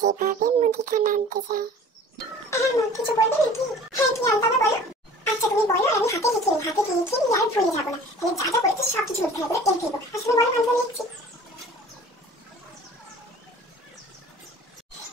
যেভাবে মুদিখানা আনতে যায়। হ্যাঁ মা, কিছু বলবে নাকি? হ্যাঁ কি আনতে হবে বলো। আচ্ছা তুমি বলো, আমি হাতে লিখে নিই, হাতে লিখে নিই আর ভুলে যাবো না। তাহলে যা যা বলেছি সব কিছু লিখতে হবে, এই ফেলবো। আসলে বলো, আমি লিখছি।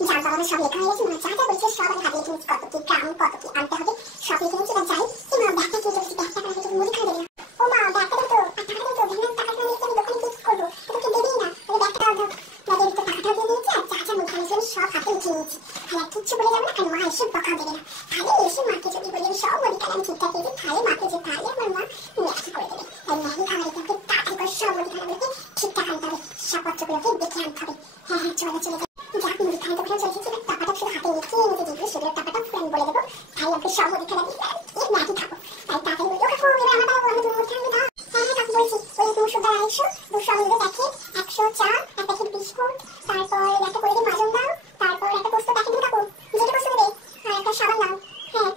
জান বাবা সব লেখা হয়ে গেছে, মা যা যা বলেছে সব আমি হাতে লিখে নিচ্ছি। কত কি গ্রাম, কত কি আনতে হবে সব লিখে নিচ্ছি। যাই কি মা, ব্যাগটা কি বলছি, ব্যাগটা করে কিছু মুদিখানা দেবে না। ও মা ব্যাগটা দাও তো, আর টাকা দাও তো। ভেঙে টাকা না নিয়ে আমি দোকানে কি করবো? এটা তো দেবেই না। তাহলে ব্যাগটা দাও দাও। ব্যাগের ভিতরে টাকাটাও দিয়ে দিয়েছি আর যা যা মুদিখানা ছিল সব হাতে লিখে নিয়েছি। তাহলে আর কিচ্ছু বলে যাবে না, কারণ মা এসে বকা দেবে না। তাহলে এসে মাকে যদি বলি আমি সব মুদিখানা আমি ঠিকঠাক দিয়েছি, তাহলে মাকে যে তাহলে আমার মা ম্যাগি করে দেবে। তাই ম্যাগি খাবার দিতে হবে, তাড়াতাড়ি করে সব মুদিখানাগুলোকে ঠিকঠাক আনতে হবে, সব পত্রগুলোকে দেখে আনতে হবে। হ্যাঁ হ্যাঁ চলে চলে যাক, মুদিখানা দোকানে চলে এসেছি, টাকাটা শুধু হাতে লিখে নিতে দিবি, সেগুলো টাকাটা আমি বলে দেবো। তাই আমাকে সব মুদিখানা দিয়ে ম্যাগি খাবো। তাই তাড়াতাড়ি বলবো কাকু এবার আমার দাও, আমি মুদিখানা দাও। হ্যাঁ হ্যাঁ কাকু বলছি, ওই 200 টাকা 200 আমাদের প্যাকেট, 100 চা, এক প্যাকেট বিস্কুট, তারপর একটা করে দিই মাজন দাও, তারপর একটা পোস্ত প্যাকেট দিই কাকু, যেটা পোস্ত দেবে, আর একটা সাবান দাও। হ্যাঁ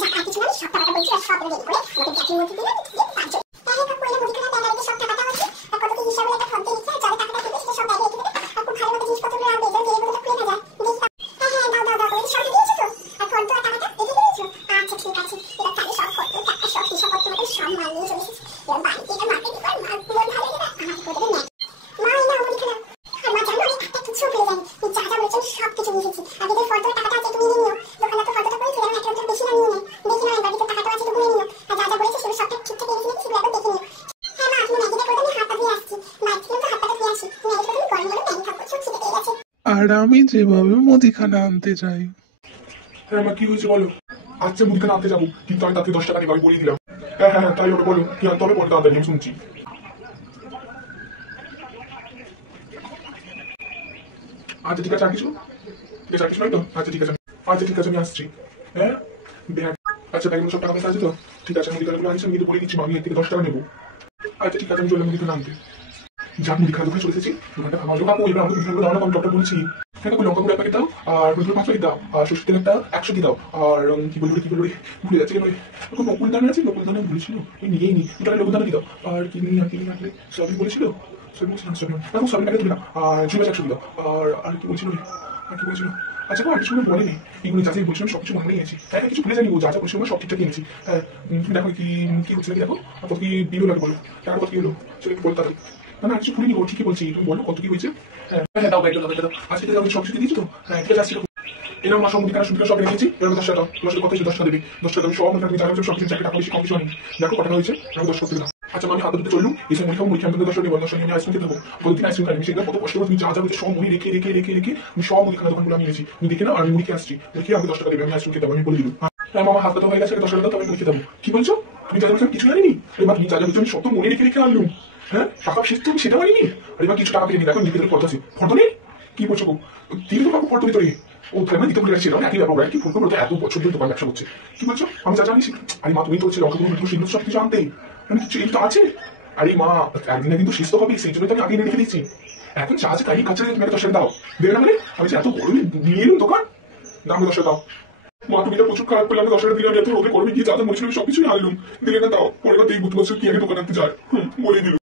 যাক, আর কিছু মানে সব টাকাটা বলছি আর সব রেডি করে আমাকে ব্যাগের মধ্যে দিলে দিয়ে কাজ। তাহলে কাকু এলে মুদিখানা ব্যাগে সব টাকাটা আছে আর কত কি হিসাবে একটা ফর্ম দিয়ে লিখে আর যারা টাকাটা দেবে সেটা সব ব্যাগে রেখে দেবে। আর খুব ভালো মতো জিনিসপত্রগুলো আনবে, যেগুলো যেগুলো খুলে না যায়। হ্যাঁ হ্যাঁ দাও দাও দাও করে সব দিয়েছো তো? আর ফর্ম তো আর টাকাটা রেখে দিয়েছো? আচ্ছা ঠিক আছে, এবার তাহলে সব ফর্ম টাকা সব হিসাবপত্র মতো সব মাল নিয়ে চলে এসেছি। এবার বাড়িতে এটা মাকে দিবার মার পুরো ভালো লাগে না, আমাকে করে দেবে ম্যাগি। মা এই নাও মুদিখানা। আর মা জানো আমি একটা কিছু ভুলে যাই, যা যা বলেছেন সব কিছু নিয়ে এসেছি। আর যদি ফর্ম টাকাটা আছে তুমি নিয়ে নিও, দোকানদার তো ফর্মটা করে তুলে একটা বেশি না নিয়ে নেয়। দেখি না বাড়িতে টাকাটা আছে তো গুনে নিও, আর যা যা বলেছে সেগুলো সবটা ঠিকঠাক লিখে নিচ্ছি, সেগুলো দেখে নিও। হ্যাঁ মা তুমি ম্যাগিটা করে আমি হাতটা ধুয়ে আসছি, বাইরে থেকে তো হাতটা ধুয়ে আসি। ম্যাগিটা তুমি গরম গরম ম্যাগি খাবো, সব খিদে পেয়ে গেছে। আর আমি যেভাবে মুদিখানা আনতে যাই। হ্যাঁ মা কি হয়েছে বলো। আচ্ছা মুদিখানা আনতে যাবো, কিন্তু আমি তাতে 10 টাকা নেবো, আমি বলে দিলাম। হ্যাঁ হ্যাঁ তাই হবে, বলো কি আনতে হবে বলো তাড়াতাড়ি, আমি শুনছি। আচ্ছা ঠিক আছে, আর কিছু? ঠিক আছে আর কিছু নয় তো? আচ্ছা ঠিক আছে, আচ্ছা ঠিক আছে আমি আসছি। হ্যাঁ ব্যাগ, আচ্ছা ব্যাগের সব টাকা পয়সা আছে তো? ঠিক আছে মুদিখানাগুলো আনছি, আমি কিন্তু বলে দিচ্ছি, আমি এর থেকে 10 টাকা নেবো। আচ্ছা ঠিক আছে আমি চলে মুদিখানা আনতে। যাক মুদিখানা দোকানে চলে এসেছি, দোকানটা ভালো কাকু, এবার আমাকে মুদিখানাগুলো দাও না, আমি ডক্টর বলছি। হ্যাঁ কাকু লঙ্কা গুঁড়ো 1 প্যাকেট দাও, আর হলুদ 5 প্যাকেট দাও, আর সরষের তেল একটা 100 দিয়ে দাও, আর কি বলবো ভুলে যাচ্ছে কেন, এখন নকুল দানা আছে, নকুল দানা বলেছিল ওই নিয়েই নি, দুটাকে লঘু দানা দিয়ে দাও, আর কি নিয়ে রাখলে সবই বলেছিল, সবই বলছিল না, এখন সবই প্যাকেট তুলে দাও, আর ঝুমে 100 দিয়ে দাও, আর কি বলছিল আর কি বলছিল। আচ্ছা আর কিছু বলেনি, এইগুলো যা যা বলছিলাম সবকিছু মনে নিয়েছি। হ্যাঁ কিছু ভুলে যাইনি, যা যা বলছিলাম সব ঠিকঠাক এনেছি। হ্যাঁ তুমি দেখো কি কি হচ্ছে নাকি, দেখো কত কি বিল লাগে বলো, টাকা কত কি হলো সেটা একটু বলতে পারি। না কিছু ভুলিনি, ঠিকই বলছি, তুমি বলো কত কি হয়েছে। হ্যাঁ হ্যাঁ দাও ব্যাগটা দাও, আজকে আমি সব কিছু দিয়েছি তো? হ্যাঁ ঠিক আছে আসছি। এরকম আমার সব মুদিখানা সুবিধা সব রেখেছি, এবার 10 টাকা দাও, তোমার সাথে কথা হয়েছে 10 টাকা দেবে, 10 টাকা আমি সব মুদিখানা তুমি জানো সব কিছু চাকরি টাকা বেশি কম কিছু নেই। দেখো কত টাকা হয়েছে, আমি 10 টাকা দাও। আচ্ছা আমি হাত ধুতে চললুম, এসে মুড়ি খাবো, মুড়ি খাবো 10 টাকা নেবো, 10 টাকা নিয়ে আইসক্রিম খেতে দেবো। প্রতিদিন আইসক্রিম খাই, আমি সেগুলো কত কষ্ট করে তুমি যা যা বলছো সব মুড়ি রেখে রেখে রেখে রেখে আমি সব মুদিখানা দোকানগুলো আমি নিয়েছি, তুমি দেখে না আর মুড়ি খেয়ে আসছি, দেখি আমাকে 10 টাকা দেবে, আমি আইসক্রিম খেতে আমি বলে দিলাম। হ্যাঁ মামা হাত ধোয়া হয়ে গেছে, 10 টাকা দাও, তবে মুড়ি খেতে দেবো। কি বলছো তুমি যা যা বলছো কিছু জানিনি? এবার তুমি যা যা বলছো আমি সব মনে রেখে রেখে আনলুম। হ্যাঁ টাকা শেষ তো আমি সেটা মানিনি, আর এবার কিছু টাকা পেয়ে নি, দেখো নিজেদের ফটো আছে, ফটো নেই কি বলছো গো, দিন তো কাকু ফটো ভিতরে ও ফ্রেমে দিতে বলে রাখছি, একই ব্যাপার কি ফোন করবো, এত বছর ধরে দোকান ব্যবসা করছে। কি বলছো আমি যা জানি, আরে মা তুমি তো হচ্ছে লঙ্কা গুঁড়ো সেগুলো সব কিছু আনতে, মানে কিছু এই তো আছে। আরে মা একদিনে কিন্তু সুস্থ হবে, সেই জন্য তো আমি আগে এনে রেখে দিচ্ছি। এখন চা আছে তাই কাছে তুমি 10 টাকা দাও, দেবে না মানে আমি এত বড় নিয়ে এলুম দোকান, দাম 10 টাকা দাও। মা তুমি তো প্রচুর খারাপ পেলে, আমি 10 টাকা দিলাম, এত রোগে করবি গিয়ে যা যা বলছিলাম সবকিছুই আনলুম, দিলে না দাও, পরে এই বুধ বছর কি আগে দোকান আনতে যায় বলে দিল।